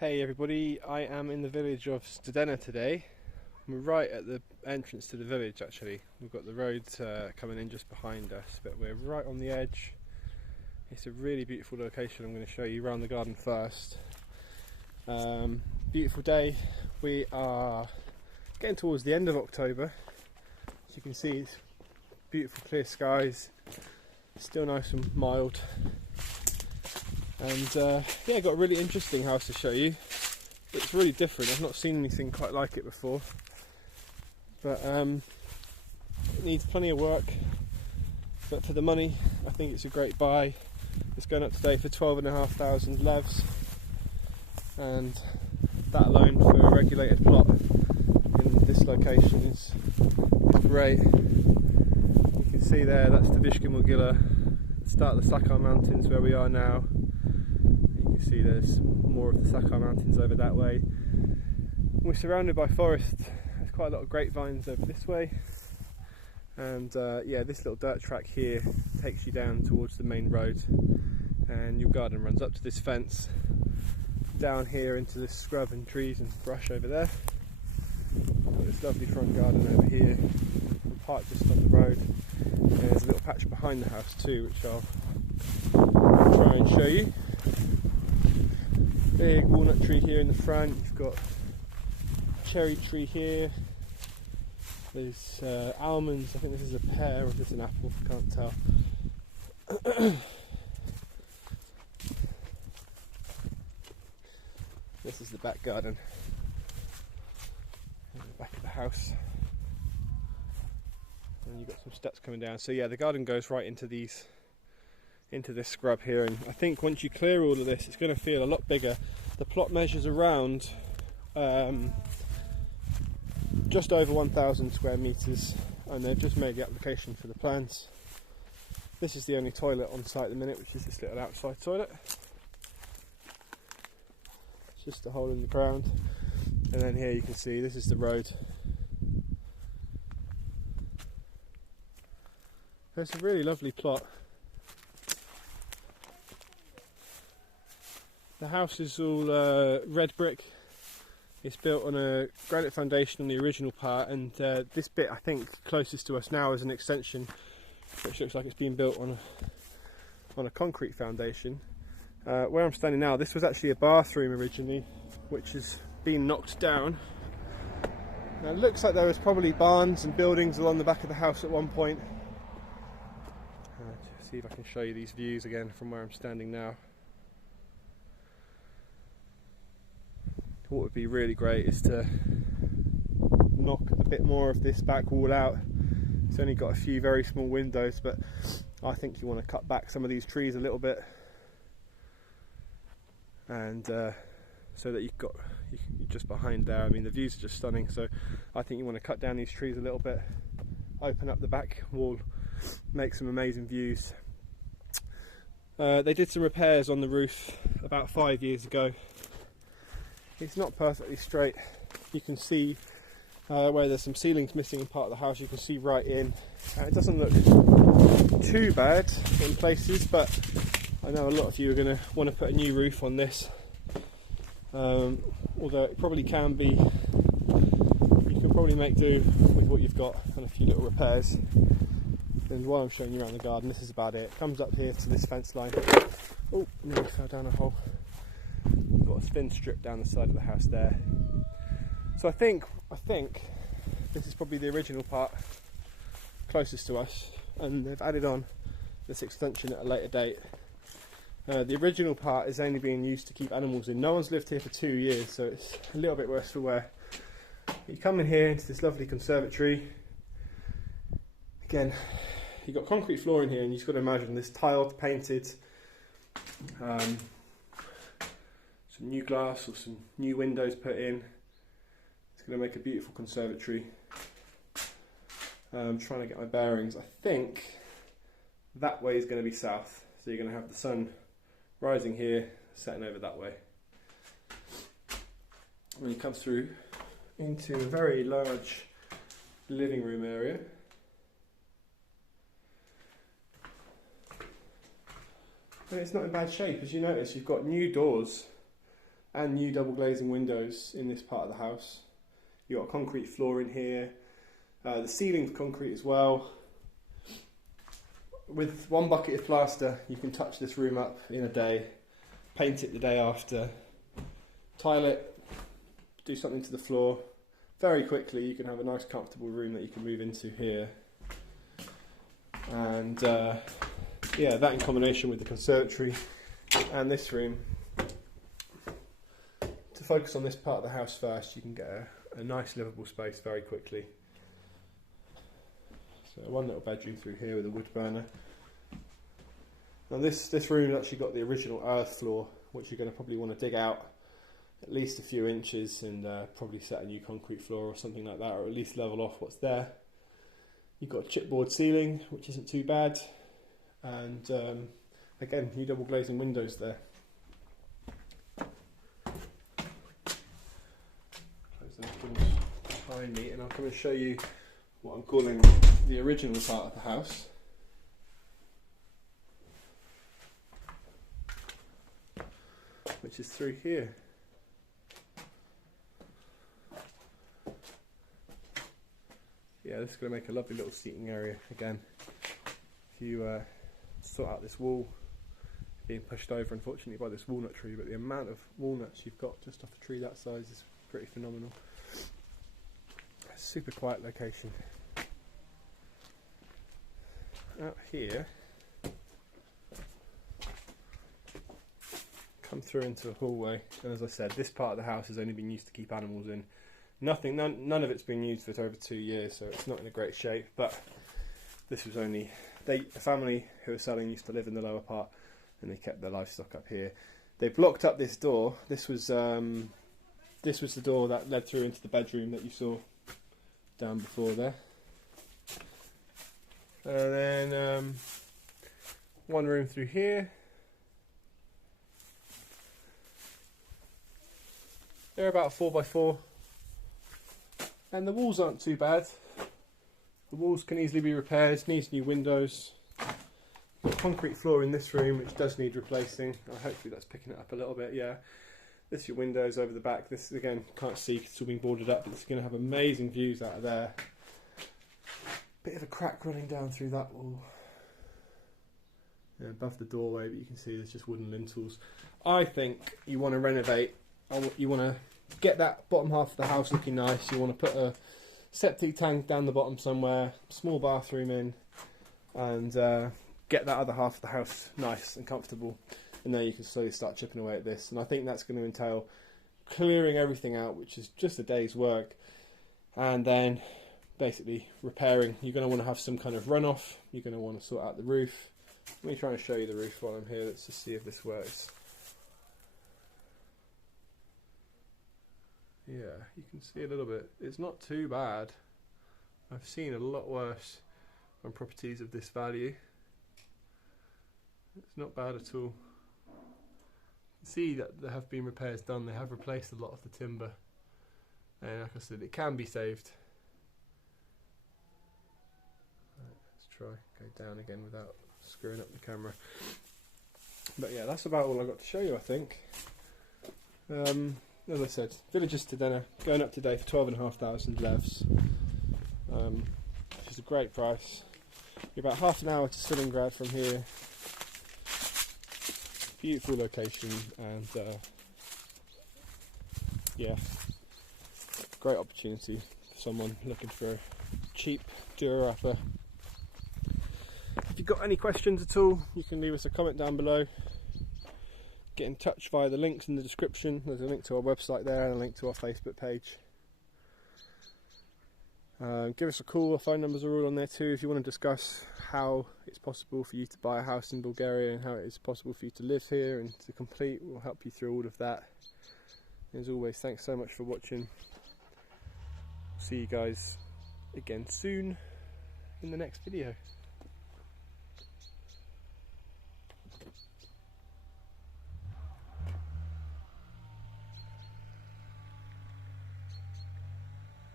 Hey everybody, I am in the village of Stodena today. We're right at the entrance to the village actually. We've got the road coming in just behind us, but we're right on the edge. It's a really beautiful location. I'm going to show you around the garden first. Beautiful day. We are getting towards the end of October. As you can see, it's beautiful clear skies, still nice and mild. And yeah, got a really interesting house to show you. It's really different. I've not seen anything quite like it before, but it needs plenty of work, but for the money I think it's a great buy. It's going up today for 12,500 levs, and that alone for a regulated plot in this location is great. You can see there, that's the Bulgaria, start of the Sakar Mountains where we are now. See, there's more of the Sakar Mountains over that way. We're surrounded by forest. There's quite a lot of grapevines over this way, and yeah, this little dirt track here takes you down towards the main road, and your garden runs up to this fence, down here into this scrub and trees and brush over there. Got this lovely front garden over here. We're parked just on the road, and there's a little patch behind the house too, which I'll try and show you. Big walnut tree here in the front. You've got a cherry tree here. There's almonds. I think this is a pear or if it's an apple, can't tell. This is the back garden. And the back of the house. And you've got some steps coming down. So yeah, the garden goes right into this scrub here, and I think once you clear all of this it's going to feel a lot bigger. The plot measures around just over 1,000 square metres, and they've just made the application for the plans. This is the only toilet on site at the minute, which is this little outside toilet. It's just a hole in the ground, and then here you can see this is the road. It's a really lovely plot. The house is all red brick. It's built on a granite foundation on the original part, and this bit I think closest to us now is an extension, which looks like it's being built on a concrete foundation. Where I'm standing now, this was actually a bathroom originally, which has been knocked down. Now it looks like there was probably barns and buildings along the back of the house at one point. See if I can show you these views again from where I'm standing now. What would be really great is to knock a bit more of this back wall out. It's only got a few very small windows, but I think you want to cut back some of these trees a little bit, and so that you're just behind there. I mean, the views are just stunning, so I think you want to cut down these trees a little bit, open up the back wall, make some amazing views. They did some repairs on the roof about 5 years ago. It's not perfectly straight. You can see where there's some ceilings missing in part of the house. You can see right in. It doesn't look too bad in places, but I know a lot of you are going to want to put a new roof on this. Although it probably can be, you can probably make do with what you've got and a few little repairs. And while I'm showing you around the garden, this is about it. It comes up here to this fence line. Oh, nearly fell down a hole. Got a thin strip down the side of the house there. So I think this is probably the original part closest to us, and they've added on this extension at a later date. The original part is only being used to keep animals in. No one's lived here for 2 years, so it's a little bit worse for wear. You come in here into this lovely conservatory. Again, you've got concrete floor in here, and you've got to imagine this tiled, painted, some new glass or some new windows put in. It's going to make a beautiful conservatory. I'm trying to get my bearings. I think that way is going to be south, so you're going to have the sun rising here, setting over that way. When you come through into a very large living room area, and it's not in bad shape. As you notice, you've got new doors and new double glazing windows in this part of the house. You've got a concrete floor in here, the ceiling's concrete as well. With one bucket of plaster you can touch this room up in a day, paint it the day after, tile it, do something to the floor. Very quickly you can have a nice comfortable room that you can move into here. And yeah, that in combination with the conservatory and this room. To focus on this part of the house first, you can get a nice livable space very quickly. So one little bedroom through here with a wood burner. Now this room has actually got the original earth floor, which you're going to probably want to dig out at least a few inches and probably set a new concrete floor or something like that, or at least level off what's there. You've got a chipboard ceiling, which isn't too bad, and again, new double glazing windows there. Close the curtains behind me, and I'll come and show you what I'm calling the original part of the house. Which is through here. Yeah, this is going to make a lovely little seating area again. If you sort out this wall being pushed over unfortunately by this walnut tree, but the amount of walnuts you've got just off a tree that size is pretty phenomenal. Super quiet location. Out here, come through into a hallway, and as I said, this part of the house has only been used to keep animals in. None of it's been used for over 2 years, so it's not in a great shape. But this was only the family who were selling used to live in the lower part, and they kept their livestock up here. They blocked up this door. This was the door that led through into the bedroom that you saw down before there. And then one room through here. They're about 4x4. And the walls aren't too bad. The walls can easily be repaired, needs new windows. Got concrete floor in this room which does need replacing. Hopefully that's picking it up a little bit, yeah. This is your windows over the back. This again, can't see because it's all being boarded up, but it's going to have amazing views out of there. Bit of a crack running down through that wall. Yeah, above the doorway, but you can see there's just wooden lintels. I think you want to renovate, you want to get that bottom half of the house looking nice. You want to put a septic tank down the bottom somewhere, small bathroom in, and get that other half of the house nice and comfortable. And then you can slowly start chipping away at this. And I think that's going to entail clearing everything out, which is just a day's work, and then basically repairing. You're going to want to have some kind of runoff. You're going to want to sort out the roof. Let me try and show you the roof while I'm here. Let's just see if this works. Yeah, you can see a little bit. It's not too bad. I've seen a lot worse on properties of this value. It's not bad at all. You can see that there have been repairs done. They have replaced a lot of the timber. And like I said, it can be saved. Right, let's try go down again without screwing up the camera. But yeah, that's about all I got to show you, I think. As I said, villagers to dinner, going up today for 12,500 levs, which is a great price. You're about half an hour to Stalingrad from here. Beautiful location, and yeah, great opportunity for someone looking for a cheap doer-upper. If you've got any questions at all, you can leave us a comment down below. Get in touch via the links in the description. There's a link to our website there and a link to our Facebook page. Give us a call. Our phone numbers are all on there too if you want to discuss how it's possible for you to buy a house in Bulgaria and how it is possible for you to live here and to complete. We'll help you through all of that. As always, thanks so much for watching. See you guys again soon in the next video.